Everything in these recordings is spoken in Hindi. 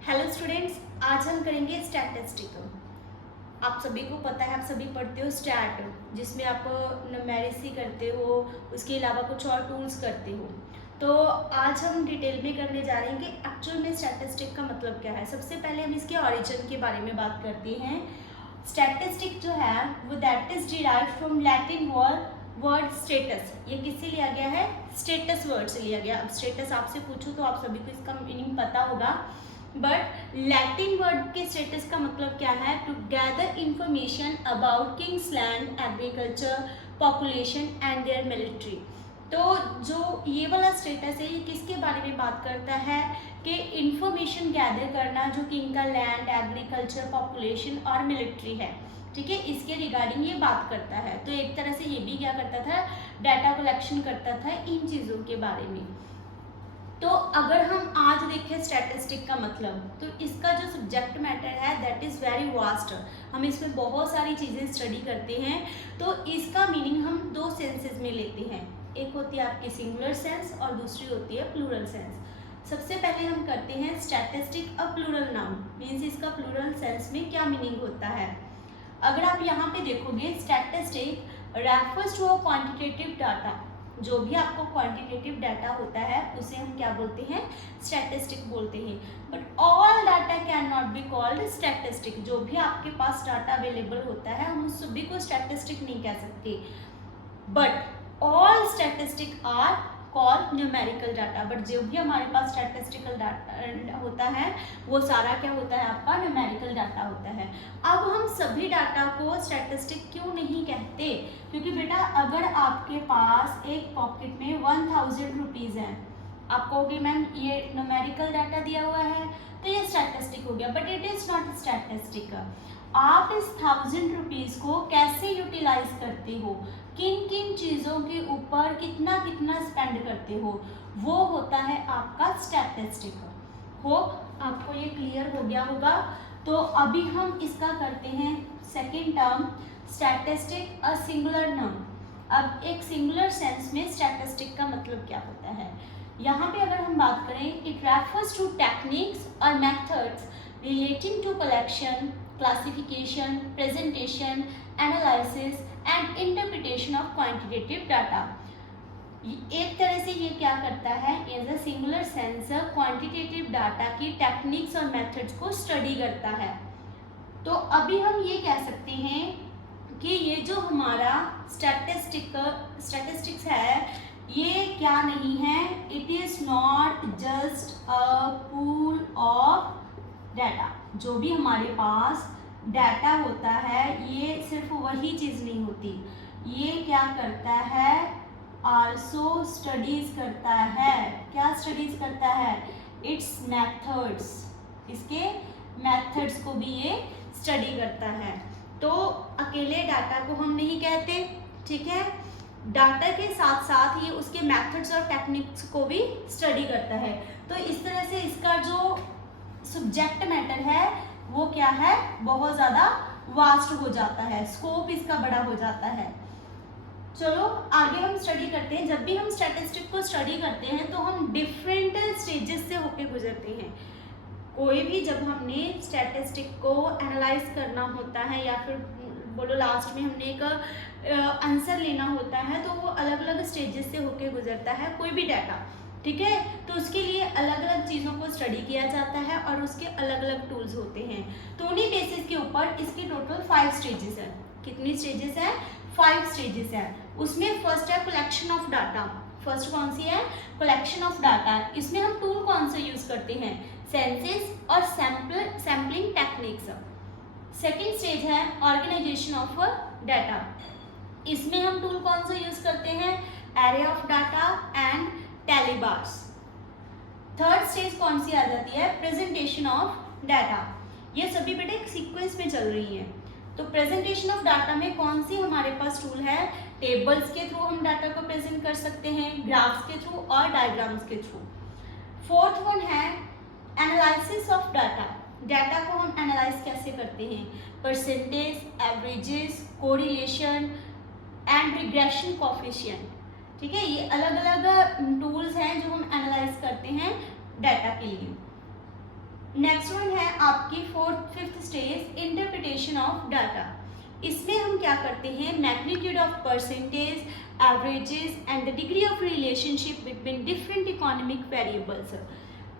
हेलो स्टूडेंट्स, आज हम करेंगे स्टैटिस्टिक। आप सभी को पता है, आप सभी पढ़ते हो स्टैट, जिसमें आप न्यूमेरिसी करते हो, उसके अलावा कुछ और टूल्स करते हो। तो आज हम डिटेल में करने जा रहे हैं कि एक्चुअल में स्टैटिस्टिक का मतलब क्या है। सबसे पहले हम इसके ऑरिजिन के बारे में बात करते हैं। स्टैटिस्टिक जो है वो that is derived from Latin word status. ये किससे लिया गया है? स्टेटस वर्ड से लिया गया। अब स्टेटस आपसे पूछूं तो आप सभी को इसका मीनिंग पता होगा, बट लैटिन वर्ड के स्टेटस का मतलब क्या है? To gather information about kings land, agriculture, population and their military. तो जो ये वाला स्टेटस है ये किसके बारे में बात करता है कि इंफॉर्मेशन गैदर करना जो किंग का लैंड, एग्रीकल्चर, पॉपुलेशन और मिलिट्री है, ठीक है, इसके रिगार्डिंग ये बात करता है। तो एक तरह से ये भी क्या करता था? डाटा कलेक्शन करता था इन चीज़ों के बारे में। तो अगर हम आज देखें स्टैटिस्टिक का मतलब, तो इसका जो सब्जेक्ट मैटर है दैट इज़ वेरी वास्ट। हम इसमें बहुत सारी चीज़ें स्टडी करते हैं। तो इसका मीनिंग हम दो सेंसेस में लेते हैं, एक होती है आपकी सिंगुलर सेंस और दूसरी होती है प्लूरल सेंस। सबसे पहले हम करते हैं statistic a plural noun, means इसका प्लूरल सेंस में क्या मीनिंग होता है। अगर आप यहाँ पे देखोगे, statistic refers to a quantitative data. जो भी आपको क्वांटिटेटिव डाटा होता है उसे हम क्या बोलते हैं? स्टैटिस्टिक बोलते हैं। But all data can not be called statistic. जो भी आपके पास डाटा अवेलेबल होता है हम उस सभी को स्टैटिस्टिक नहीं कह सकते। But all statistic are called numerical data. But जो भी हमारे पास स्टैटिस्टिकल डाटा होता है वो सारा क्या होता है? आपका न्यूमेरिकल डाटा होता है। अब हम सभी डाटा को स्टैटिस्टिक क्यों नहीं कहते? क्योंकि बेटा अगर आपके पास एक पॉकेट में 1000 रुपीज़ है, आप कहोगे मैम ये न्यूमेरिकल डाटा दिया हुआ है तो ये स्टैटिस्टिक हो गया, but it is not statistic. आप इस 1000 रुपीज़ को कैसे यूटिलाइज करते हो, किन किन चीज़ों के ऊपर कितना कितना स्पेंड करते हो, वो होता है आपका स्टैटिस्टिक। होप आपको ये क्लियर हो गया होगा। तो अभी हम इसका करते हैं second term, statistic a singular noun. अब एक सिंगुलर सेंस में स्टैटिस्टिक का मतलब क्या होता है? यहाँ पे अगर हम बात करें, इट रेफर्स टू टेक्निक्स और methods relating to collection, classification, presentation, analysis and interpretation of quantitative data. एक तरह से ये क्या करता है? As a singular sense quantitative data की टेक्निक्स और मेथड्स को स्टडी करता है। तो अभी हम ये कह सकते हैं कि ये जो हमारा स्टैटिस्टिक्स है ये क्या नहीं है? It is not just a pool of data. जो भी हमारे पास डाटा होता है ये सिर्फ वही चीज़ नहीं होती, ये क्या करता है? आल्सो स्टडीज करता है। क्या स्टडीज करता है? इट्स मेथड्स, इसके मेथड्स को भी ये स्टडी करता है। तो अकेले डाटा को हम नहीं कहते, ठीक है, डाटा के साथ साथ ये उसके मेथड्स और टेक्निक्स को भी स्टडी करता है। तो इस तरह से इसका जो सब्जेक्ट मैटर है वो क्या है? बहुत ज़्यादा वास्ट हो जाता है, स्कोप इसका बड़ा हो जाता है। चलो आगे हम स्टडी करते हैं। जब भी हम स्टैटिस्टिक को स्टडी करते हैं तो हम डिफरेंट स्टेजेस से होके गुजरते हैं। कोई भी जब हमने स्टैटिस्टिक को एनालाइज करना होता है या फिर बोलो लास्ट में हमने एक आंसर लेना होता है तो वो अलग अलग स्टेजेस से होके गुजरता है कोई भी डाटा, ठीक है। तो उसके लिए अलग अलग चीज़ों को स्टडी किया जाता है और उसके अलग अलग टूल्स होते हैं। तो उन्हीं बेसिस के ऊपर इसके टोटल 5 स्टेजेस हैं। कितनी स्टेजेस हैं? 5 स्टेजेस हैं। उसमें फर्स्ट है कलेक्शन ऑफ डाटा। फर्स्ट कौन सी है? Collection of data. इसमें हम टूल कौन से यूज करते हैं? सेंसेस और सैम्पलिंग टेक्निक्स। सेकेंड स्टेज है ऑर्गेनाइजेशन ऑफ डाटा। इसमें हम टूल कौन सा यूज करते हैं? Array of data and tally bars. Third stage कौन सी आ जाती है? Presentation of data. ये सभी बेटे एक सीक्वेंस में चल रही है। तो प्रेजेंटेशन ऑफ डाटा में कौन सी हमारे पास टूल है? टेबल्स के थ्रू हम डाटा को प्रेजेंट कर सकते हैं, ग्राफ्स के थ्रू और डायग्राम्स के थ्रू। फोर्थ वन है एनालिसिस ऑफ डाटा। डाटा को हम एनालाइज कैसे करते हैं? Percentage, averages, correlation and regression coefficient, ठीक है। ये अलग अलग टूल्स हैं जो हम एनालाइज करते हैं डाटा के लिए। नेक्स्ट वन है आपकी fifth stage, interpretation of data. इसमें हम क्या करते हैं, magnitude of percentage, averages and the degree of relationship between different economic variables.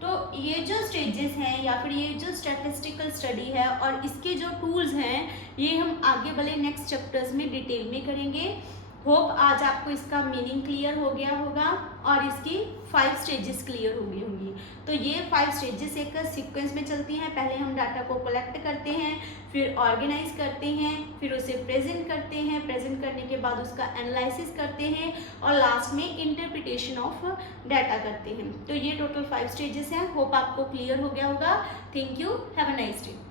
तो ये जो स्टेजेस हैं या फिर ये जो स्टैटिस्टिकल स्टडी है और इसके जो टूल्स हैं, ये हम आगे वाले नेक्स्ट चैप्टर्स में डिटेल में करेंगे। होप आज आपको इसका मीनिंग क्लियर हो गया होगा और इसकी 5 स्टेजेस क्लियर हो गई होंगी। तो ये 5 स्टेजेस एक सीक्वेंस में चलती हैं। पहले हम डाटा को कलेक्ट करते हैं, फिर ऑर्गेनाइज करते हैं, फिर उसे प्रेजेंट करते हैं, प्रेजेंट करने के बाद उसका एनालिसिस करते हैं और लास्ट में इंटरप्रिटेशन ऑफ डाटा करते हैं। तो ये टोटल 5 स्टेजेस हैं। होप आपको क्लियर हो गया होगा। Thank you, have a nice day.